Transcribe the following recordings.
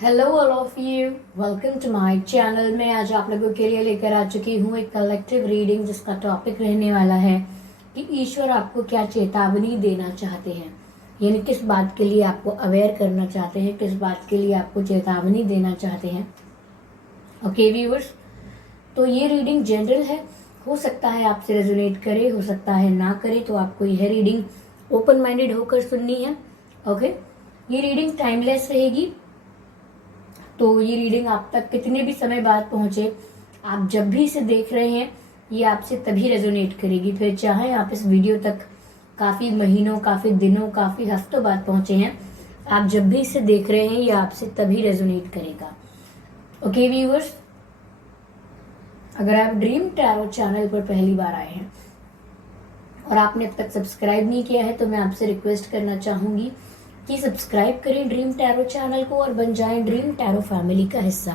Hello all of you, welcome to my channel. मैं आज आप लोगों के लिए लेकर आ चुकी हूँ एक कलेक्टिव रीडिंग जिसका टॉपिक रहने वाला है कि ईश्वर आपको क्या चेतावनी देना चाहते हैं, यानी किस बात के लिए आपको अवेयर करना चाहते हैं, किस बात के लिए आपको चेतावनी देना चाहते हैं। ओके व्यूअर्स, तो ये रीडिंग जनरल है, हो सकता है आपसे रेजोनेट करे, हो सकता है ना करे, तो आपको यह रीडिंग ओपन माइंडेड होकर सुननी है। ओके, ये रीडिंग टाइमलेस रहेगी, तो ये रीडिंग आप तक कितने भी समय बाद पहुंचे, आप जब भी इसे देख रहे हैं ये आपसे तभी रेजोनेट करेगी। फिर चाहे आप इस वीडियो तक काफी महीनों, काफी दिनों, काफी हफ्तों बाद पहुंचे हैं, आप जब भी इसे देख रहे हैं ये आपसे तभी रेजोनेट करेगा। ओके व्यूअर्स, अगर आप ड्रीम टैरो चैनल पर पहली बार आए हैं और आपने अब तक सब्सक्राइब नहीं किया है तो मैं आपसे रिक्वेस्ट करना चाहूंगी कि सब्सक्राइब करें ड्रीम टैरो चैनल को और बन जाएं ड्रीम टैरो फैमिली का हिस्सा,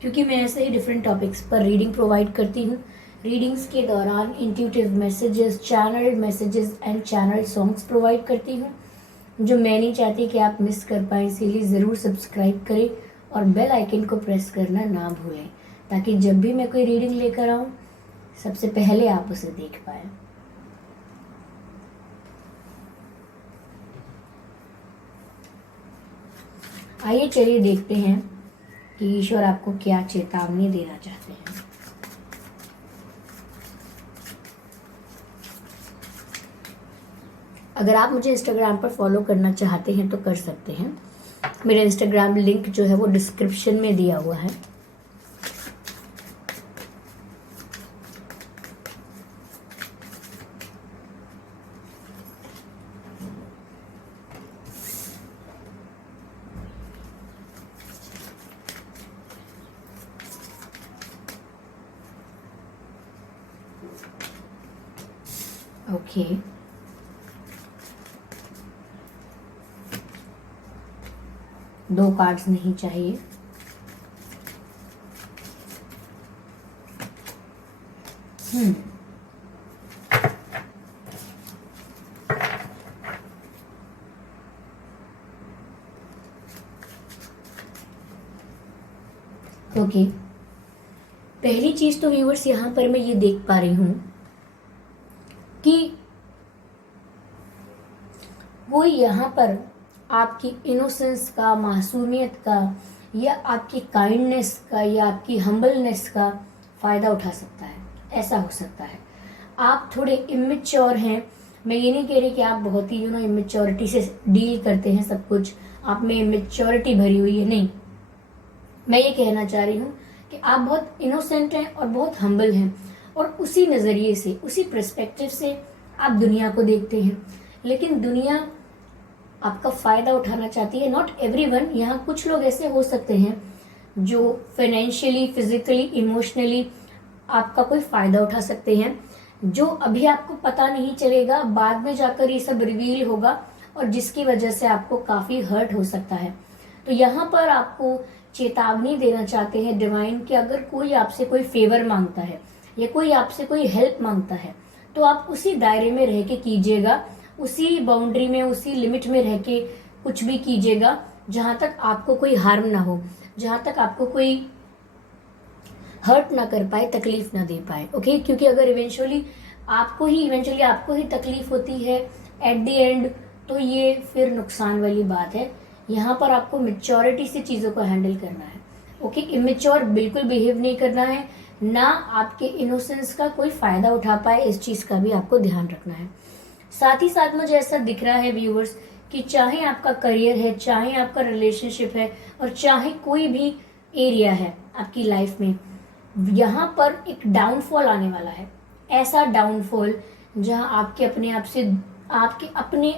क्योंकि मैं ऐसे ही डिफरेंट टॉपिक्स पर रीडिंग प्रोवाइड करती हूँ। रीडिंग्स के दौरान intuitive messages, channel messages and channel songs provide करती हूँ जो मैं नहीं चाहती कि आप मिस कर पाए, इसीलिए ज़रूर सब्सक्राइब करें और बेल आइकन को प्रेस करना ना भूलें, ताकि जब भी मैं कोई रीडिंग लेकर आऊँ सबसे पहले आप उसे देख पाए। आइए चलिए देखते हैं कि ईश्वर आपको क्या चेतावनी देना चाहते हैं। अगर आप मुझे इंस्टाग्राम पर फॉलो करना चाहते हैं तो कर सकते हैं। मेरा इंस्टाग्राम लिंक जो है वो डिस्क्रिप्शन में दिया हुआ है। ओके, दो कार्ड्स नहीं चाहिए। ओके, पहली चीज तो व्यूअर्स यहाँ पर मैं ये देख पा रही हूँ कि वो यहाँ पर आपकी इनोसेंस का, मासूमियत का, या आपकी काइंडनेस का, या आपकी हम्बलनेस का फ़ायदा उठा सकता है। ऐसा हो सकता है आप थोड़े इमेच्योर हैं। मैं ये नहीं कह रही कि आप बहुत ही इमेच्योरिटी से डील करते हैं, सब कुछ आप में इमेच्योरिटी भरी हुई है, नहीं। मैं ये कहना चाह रही हूँ कि आप बहुत इनोसेंट हैं और बहुत हम्बल हैं, और उसी नज़रिए से, उसी पर्सपेक्टिव से आप दुनिया को देखते हैं। लेकिन दुनिया आपका फ़ायदा उठाना चाहती है। नॉट एवरीवन, यहाँ कुछ लोग ऐसे हो सकते हैं जो फाइनेंशियली, फिजिकली, इमोशनली आपका कोई फ़ायदा उठा सकते हैं, जो अभी आपको पता नहीं चलेगा, बाद में जाकर ये सब रिवील होगा और जिसकी वजह से आपको काफ़ी हर्ट हो सकता है। तो यहाँ पर आपको चेतावनी देना चाहते हैं डिवाइन कि अगर कोई आपसे कोई फेवर मांगता है या कोई आपसे कोई हेल्प मांगता है तो आप उसी दायरे में रह के कीजिएगा, उसी बाउंड्री में, उसी लिमिट में रह के कुछ भी कीजिएगा जहां तक आपको कोई हार्म ना हो, जहां तक आपको कोई हर्ट ना कर पाए, तकलीफ ना दे पाए। ओके, क्योंकि अगर इवेंचुअली आपको ही तकलीफ होती है एट द एंड, तो ये फिर नुकसान वाली बात है। यहाँ पर आपको मेच्योरिटी से चीज़ों को हैंडल करना है। ओके, इमेच्योर बिल्कुल बिहेव नहीं करना है, ना आपके इनोसेंस का कोई फायदा उठा पाए, इस चीज़ का भी आपको ध्यान रखना है। साथ ही साथ मुझे ऐसा दिख रहा है व्यूअर्स कि चाहे आपका करियर है, चाहे आपका रिलेशनशिप है, और चाहे कोई भी एरिया है आपकी लाइफ में, यहाँ पर एक डाउनफॉल आने वाला है। ऐसा डाउनफॉल जहाँ आपके अपने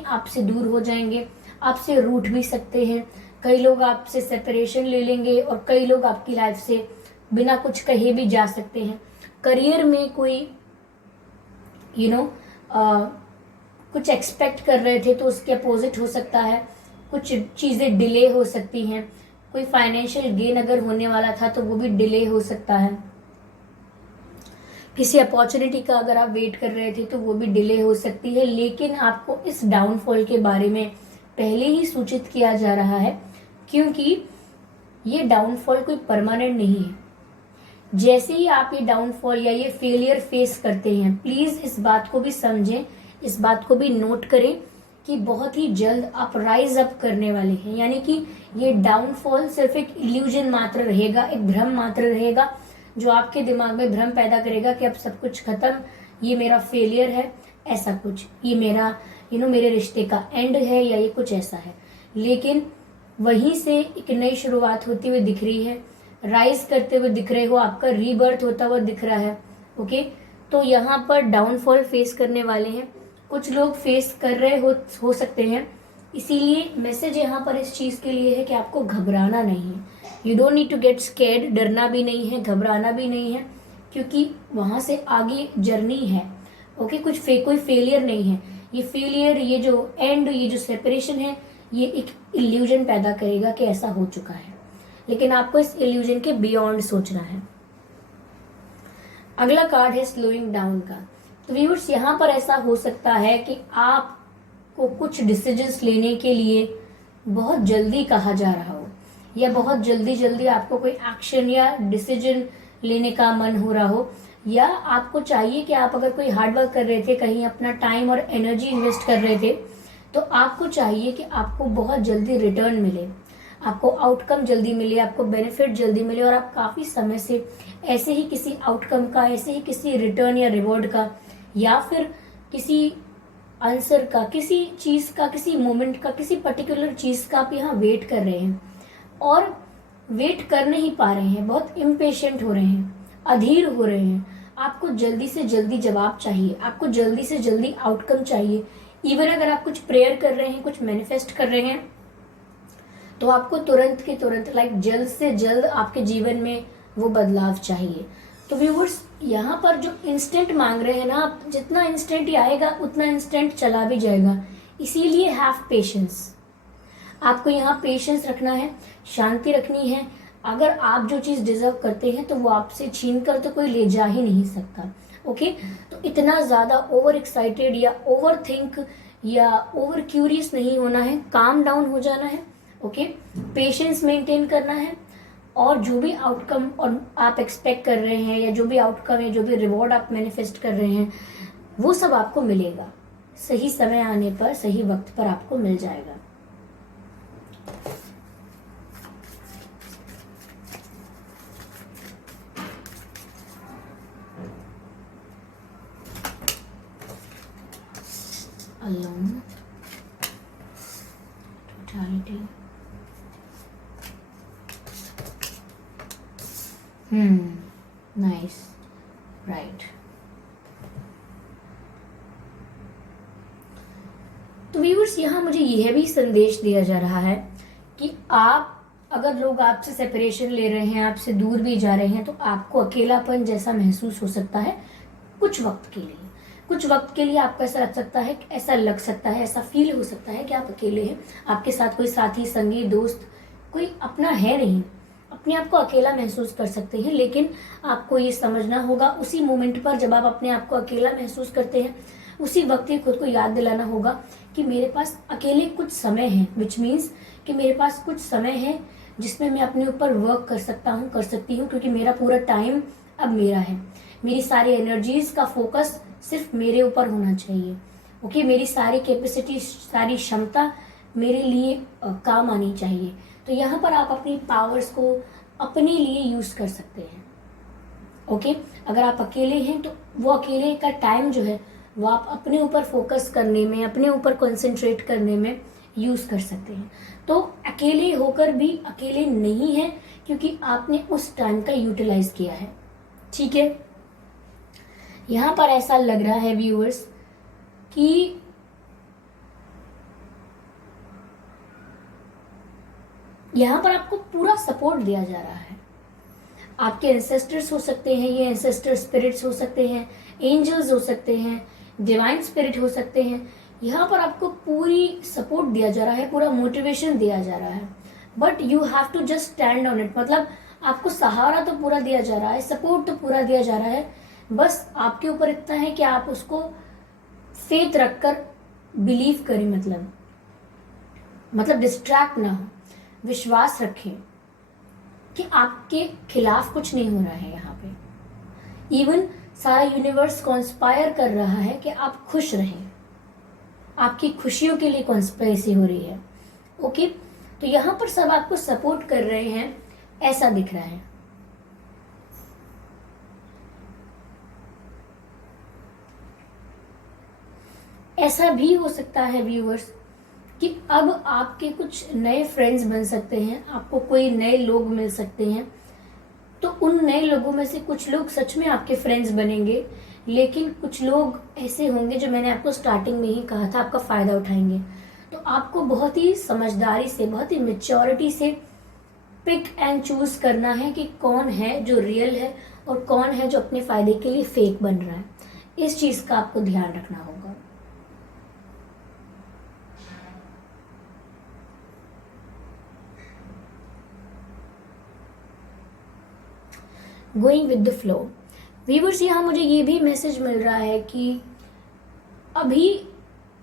आप से दूर हो जाएंगे, आपसे रूठ भी सकते हैं। कई लोग आपसे सेपरेशन ले लेंगे और कई लोग आपकी लाइफ से बिना कुछ कहे भी जा सकते हैं। करियर में कोई कुछ एक्सपेक्ट कर रहे थे तो उसके अपोजिट हो सकता है, कुछ चीज़ें डिले हो सकती हैं। कोई फाइनेंशियल गेन अगर होने वाला था तो वो भी डिले हो सकता है। किसी अपॉर्चुनिटी का अगर आप वेट कर रहे थे तो वो भी डिले हो सकती है। लेकिन आपको इस डाउनफॉल के बारे में पहले ही सूचित किया जा रहा है, क्योंकि ये डाउनफॉल कोई परमानेंट नहीं है। जैसे ही आप ये डाउनफॉल या ये फेलियर फेस करते हैं, प्लीज इस बात को भी समझें, इस बात को भी नोट करें कि बहुत ही जल्द आप राइज अप करने वाले हैं। यानी कि ये डाउनफॉल सिर्फ एक इल्यूजन मात्र रहेगा, एक भ्रम मात्र रहेगा, जो आपके दिमाग में भ्रम पैदा करेगा कि अब सब कुछ खत्म, ये मेरा फेलियर है, ऐसा कुछ, ये मेरा मेरे रिश्ते का एंड है, या ये कुछ ऐसा है। लेकिन वहीं से एक नई शुरुआत होती हुई दिख रही है, राइज करते हुए दिख रहे हो, आपका रीबर्थ होता हुआ दिख रहा है। ओके, तो यहाँ पर डाउनफॉल फेस करने वाले हैं, कुछ लोग फेस कर रहे हो सकते हैं। इसीलिए मैसेज यहाँ पर इस चीज के लिए है कि आपको घबराना नहीं है। You don't need to get scared, डरना भी नहीं है, घबराना भी नहीं है, क्योंकि वहां से आगे जर्नी है। ओके, कोई फेलियर नहीं है। ये फेलियर, ये जो एंड, ये जो सेपरेशन है, ये एक इल्यूजन पैदा करेगा कि ऐसा हो चुका है, लेकिन आपको इस इल्यूजन के बियॉन्ड सोचना है। अगला कार्ड है स्लोइंग डाउन का। तो व्यूअर्स, यहाँ पर ऐसा हो सकता है कि आपको कुछ डिसीजंस लेने के लिए बहुत जल्दी कहा जा रहा हो, या बहुत जल्दी आपको कोई एक्शन या डिसीजन लेने का मन हो रहा हो, या आपको चाहिए कि आप अगर कोई हार्ड वर्क कर रहे थे, कहीं अपना टाइम और एनर्जी इन्वेस्ट कर रहे थे, तो आपको चाहिए कि आपको बहुत जल्दी रिटर्न मिले, आपको आउटकम जल्दी मिले, आपको बेनिफिट जल्दी मिले, और आप काफी समय से ऐसे ही किसी आउटकम का, ऐसे ही किसी रिटर्न या रिवॉर्ड का, या फिर किसी आंसर का, किसी चीज का, किसी मोमेंट का, किसी पर्टिकुलर चीज का आप यहाँ वेट कर रहे हैं, और वेट कर नहीं पा रहे हैं, बहुत इम्पेशेंट हो रहे हैं, अधीर हो रहे हैं। आपको जल्दी से जल्दी जवाब चाहिए, आपको जल्दी से जल्दी आउटकम चाहिए। इवन अगर आप कुछ प्रेयर कर रहे हैं, कुछ मैनिफेस्ट कर रहे हैं, तो आपको तुरंत के तुरंत, जल्द से जल्द आपके जीवन में वो बदलाव चाहिए। तो व्यूअर्स, यहाँ पर जो इंस्टेंट मांग रहे हैं ना आप, जितना इंस्टेंट ही आएगा उतना इंस्टेंट चला भी जाएगा। इसीलिए हैव पेशेंस, आपको यहाँ पेशेंस रखना है, शांति रखनी है। अगर आप जो चीज डिजर्व करते हैं तो वो आपसे छीन कर तो कोई ले जा ही नहीं सकता। ओके, तो इतना ज्यादा ओवर एक्साइटेड या ओवर थिंक या ओवर क्यूरियस नहीं होना है, काम डाउन हो जाना है। ओके, पेशेंस मेंटेन करना है, और जो भी आउटकम और आप एक्सपेक्ट कर रहे हैं, या जो भी आउटकम है, जो भी रिवॉर्ड आप मैनिफेस्ट कर रहे हैं, वो सब आपको मिलेगा। सही समय आने पर, सही वक्त पर आपको मिल जाएगा। Alone, totality. Nice, right. तो व्यूअर्स, यहाँ मुझे यह भी संदेश दिया जा रहा है कि आप, अगर लोग आपसे सेपरेशन ले रहे हैं, आपसे दूर भी जा रहे हैं, तो आपको अकेलापन जैसा महसूस हो सकता है कुछ वक्त के लिए। कुछ वक्त के लिए आपको ऐसा लग सकता है, ऐसा फील हो सकता है कि आप अकेले हैं, आपके साथ कोई साथी, संगी, दोस्त, कोई अपना है नहीं, अपने आप को अकेला महसूस कर सकते हैं। लेकिन आपको ये समझना होगा, उसी मोमेंट पर जब आप अपने आप को अकेला महसूस करते हैं, उसी वक्त ही खुद को याद दिलाना होगा कि मेरे पास अकेले कुछ समय है, विच मीन्स कि मेरे पास कुछ समय है जिसमें मैं अपने ऊपर वर्क कर सकती हूँ, क्योंकि मेरा पूरा टाइम अब मेरा है। मेरी सारी एनर्जीज का फोकस सिर्फ मेरे ऊपर होना चाहिए। ओके, मेरी सारी कैपेसिटी, सारी क्षमता मेरे लिए काम आनी चाहिए। तो यहाँ पर आप अपनी पावर्स को अपने लिए यूज कर सकते हैं। ओके, अगर आप अकेले हैं तो वो अकेले का टाइम जो है वो आप अपने ऊपर फोकस करने में, अपने ऊपर कंसंट्रेट करने में यूज कर सकते हैं। तो अकेले होकर भी अकेले नहीं है, क्योंकि आपने उस टाइम का यूटिलाइज किया है। ठीक है, यहाँ पर ऐसा लग रहा है व्यूअर्स कि यहाँ पर आपको पूरा सपोर्ट दिया जा रहा है। आपके एंसेस्टर्स हो सकते हैं, ये एंसेस्टर स्पिरिट्स हो सकते हैं, एंजल्स हो सकते हैं, डिवाइन स्पिरिट हो सकते हैं। यहाँ पर आपको पूरी सपोर्ट दिया जा रहा है, पूरा मोटिवेशन दिया जा रहा है, but you have to just stand on it. मतलब आपको सहारा तो पूरा दिया जा रहा है, सपोर्ट तो पूरा दिया जा रहा है, बस आपके ऊपर इतना है कि आप उसको फेथ रखकर बिलीव करें, मतलब डिस्ट्रैक्ट ना हो, विश्वास रखें। कि आपके खिलाफ कुछ नहीं हो रहा है यहाँ पे। इवन सारा यूनिवर्स कॉन्स्पायर कर रहा है कि आप खुश रहें, आपकी खुशियों के लिए कॉन्स्पायरेसी हो रही है। ओके, तो यहाँ पर सब आपको सपोर्ट कर रहे हैं, ऐसा दिख रहा है। ऐसा भी हो सकता है व्यूअर्स कि अब आपके कुछ नए फ्रेंड्स बन सकते हैं, आपको कोई नए लोग मिल सकते हैं। तो उन नए लोगों में से कुछ लोग सच में आपके फ्रेंड्स बनेंगे, लेकिन कुछ लोग ऐसे होंगे जो मैंने आपको स्टार्टिंग में ही कहा था, आपका फायदा उठाएंगे। तो आपको बहुत ही समझदारी से, बहुत ही मेच्योरिटी से पिक एंड चूज करना है कि कौन है जो रियल है और कौन है जो अपने फायदे के लिए फेक बन रहा है। इस चीज का आपको ध्यान रखना होगा। Going with the flow. Viewers, यहाँ मुझे ये भी मैसेज मिल रहा है कि अभी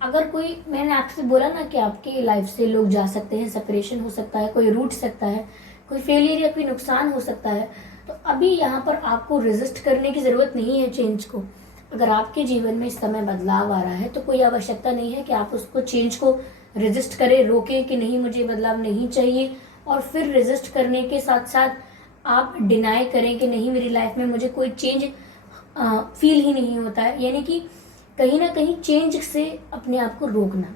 अगर कोई, मैंने आपसे बोला ना कि आपके लाइफ से लोग जा सकते हैं, सेपरेशन हो सकता है, कोई रूठ सकता है, कोई फेलियर या कोई नुकसान हो सकता है। तो अभी यहाँ पर आपको रेजिस्ट करने की जरूरत नहीं है चेंज को। अगर आपके जीवन में इस समय बदलाव आ रहा है तो कोई आवश्यकता नहीं है कि आप उसको, चेंज को रेजिस्ट करें, रोकें कि नहीं मुझे बदलाव नहीं चाहिए, और फिर रेजिस्ट करने के साथ साथ आप डिनाई करें कि नहीं मेरी लाइफ में मुझे कोई चेंज फील ही नहीं होता है। यानी कि कहीं ना कहीं चेंज से अपने आप को रोकना।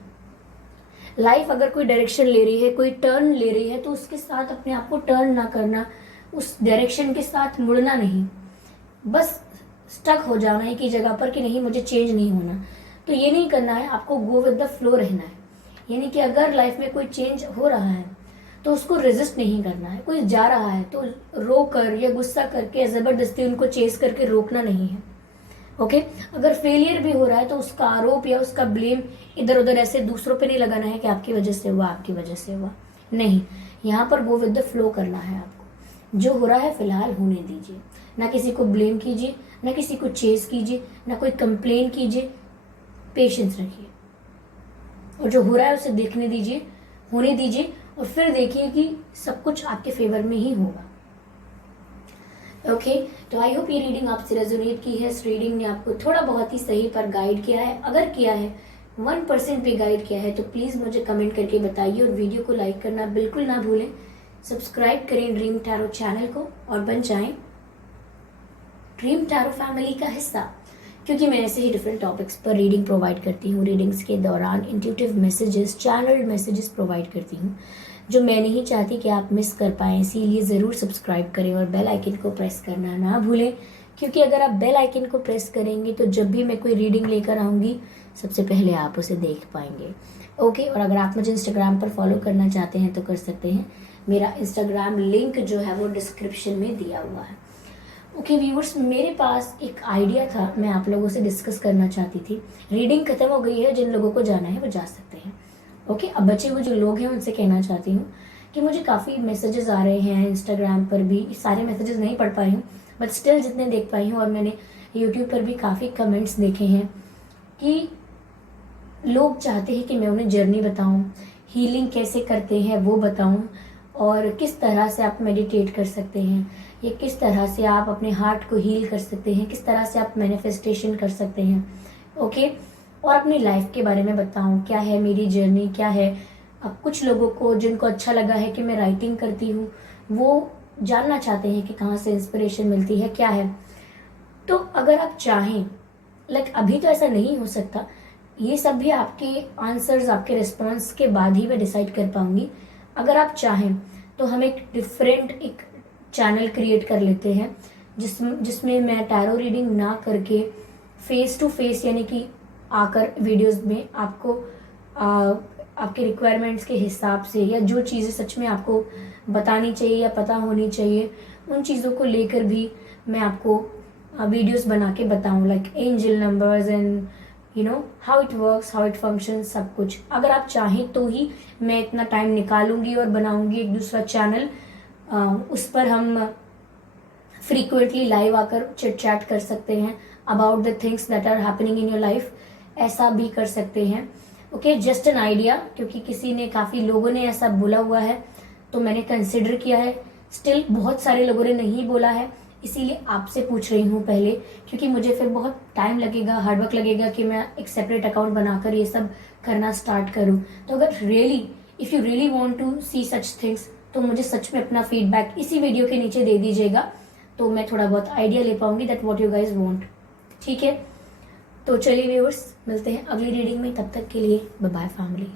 लाइफ अगर कोई डायरेक्शन ले रही है, कोई टर्न ले रही है, तो उसके साथ अपने आप को टर्न ना करना, उस डायरेक्शन के साथ मुड़ना नहीं, बस स्टक हो जाना एक ही जगह पर कि नहीं मुझे चेंज नहीं होना। तो ये नहीं करना है, आपको गो विद द फ्लो रहना है। यानी कि अगर लाइफ में कोई चेंज हो रहा है तो उसको रेजिस्ट नहीं करना है। कोई जा रहा है तो रो कर या गुस्सा करके जबरदस्ती उनको चेस करके रोकना नहीं है। ओके, अगर फेलियर भी हो रहा है तो उसका आरोप या उसका ब्लेम इधर उधर ऐसे दूसरों पे नहीं लगाना है कि आपकी वजह से हुआ, आपकी वजह से हुआ, नहीं। यहाँ पर गो विद द फ्लो करना है आपको। जो हो रहा है फिलहाल होने दीजिए, ना किसी को ब्लेम कीजिए, ना किसी को चेस कीजिए, ना कोई कंप्लेन कीजिए। पेशेंस रखिए और जो हो रहा है उसे देखने दीजिए, होने दीजिए, और फिर देखिए कि सब कुछ आपके फेवर में ही होगा। ओके, तो आई होप ये रीडिंग आपसे रेजोनेट की है। इस रीडिंग ने आपको थोड़ा बहुत ही सही पर गाइड किया है। अगर किया है, 1% भी गाइड किया है, तो प्लीज मुझे कमेंट करके बताइए, और वीडियो को लाइक करना बिल्कुल ना भूलें। सब्सक्राइब करें ड्रीम टैरो चैनल को और बन जाएं ड्रीम टैरो फैमिली का हिस्सा, क्योंकि मैं ऐसे ही डिफरेंट टॉपिक्स पर रीडिंग प्रोवाइड करती हूँ। रीडिंग्स के दौरान intuitive messages, channelled messages provide करती हूँ जो मैं नहीं चाहती कि आप मिस कर पाएं। इसीलिए ज़रूर सब्सक्राइब करें और बेल आइकन को प्रेस करना ना भूलें, क्योंकि अगर आप बेल आइकन को प्रेस करेंगे तो जब भी मैं कोई रीडिंग लेकर आऊँगी सबसे पहले आप उसे देख पाएंगे। ओके, और अगर आप मुझे इंस्टाग्राम पर फॉलो करना चाहते हैं तो कर सकते हैं। मेरा इंस्टाग्राम लिंक जो है वो डिस्क्रिप्शन में दिया हुआ है। ओके व्यूअर्स, मेरे पास एक आइडिया था, मैं आप लोगों से डिस्कस करना चाहती थी। रीडिंग खत्म हो गई है, जिन लोगों को जाना है वो जा सकते हैं। ओके, अब बचे हुए जो लोग हैं उनसे कहना चाहती हूँ कि मुझे काफ़ी मैसेजेस आ रहे हैं इंस्टाग्राम पर भी। सारे मैसेजेस नहीं पढ़ पाई हूँ, बट स्टिल जितने देख पाई हूँ, और मैंने यूट्यूब पर भी काफ़ी कमेंट्स देखे हैं कि लोग चाहते हैं कि मैं उन्हें जर्नी बताऊँ, हीलिंग कैसे करते हैं वो बताऊँ, और किस तरह से आप मेडिटेट कर सकते हैं, या किस तरह से आप अपने हार्ट को हील कर सकते हैं, किस तरह से आप मैनिफेस्टेशन कर सकते हैं। ओके, और अपनी लाइफ के बारे में बताऊं, क्या है मेरी जर्नी, क्या है। अब कुछ लोगों को जिनको अच्छा लगा है कि मैं राइटिंग करती हूँ, वो जानना चाहते हैं कि कहाँ से इंस्पिरेशन मिलती है, क्या है। तो अगर आप चाहें, लाइक अभी तो ऐसा नहीं हो सकता, ये सब भी आपके आंसर्स, आपके रिस्पॉन्स के बाद ही मैं डिसाइड कर पाऊंगी। अगर आप चाहें तो हम एक डिफरेंट एक चैनल क्रिएट कर लेते हैं जिसमें मैं टैरो रीडिंग ना करके फेस टू फेस, यानी कि आकर वीडियोस में आपको आपके रिक्वायरमेंट्स के हिसाब से, या जो चीज़ें सच में आपको बतानी चाहिए या पता होनी चाहिए, उन चीज़ों को लेकर भी मैं आपको वीडियोस बना के बताऊँ, like angel numbers and you know how it works, how it function, सब कुछ। अगर आप चाहें तो ही मैं इतना टाइम निकालूंगी और बनाऊंगी एक दूसरा चैनल। उस पर हम फ्रीक्वेंटली लाइव आकर चिट चैट कर सकते हैं about the things that are happening in your life. ऐसा भी कर सकते हैं। ओके, जस्ट एन आइडिया, क्योंकि काफ़ी लोगों ने ऐसा बोला हुआ है तो मैंने कंसिडर किया है। स्टिल बहुत सारे लोगों ने नहीं बोला है, इसीलिए आपसे पूछ रही हूँ पहले, क्योंकि मुझे फिर बहुत टाइम लगेगा, हार्डवर्क लगेगा कि मैं एक सेपरेट अकाउंट बनाकर ये सब करना स्टार्ट करूँ। तो अगर really if you really want to see such things, तो मुझे सच में अपना फीडबैक इसी वीडियो के नीचे दे दीजिएगा, तो मैं थोड़ा बहुत आइडिया ले पाऊंगी that what you guys want. ठीक है, तो चलिए व्यूअर्स, मिलते हैं अगली रीडिंग में, तब तक के लिए बाय बाय फैमिली।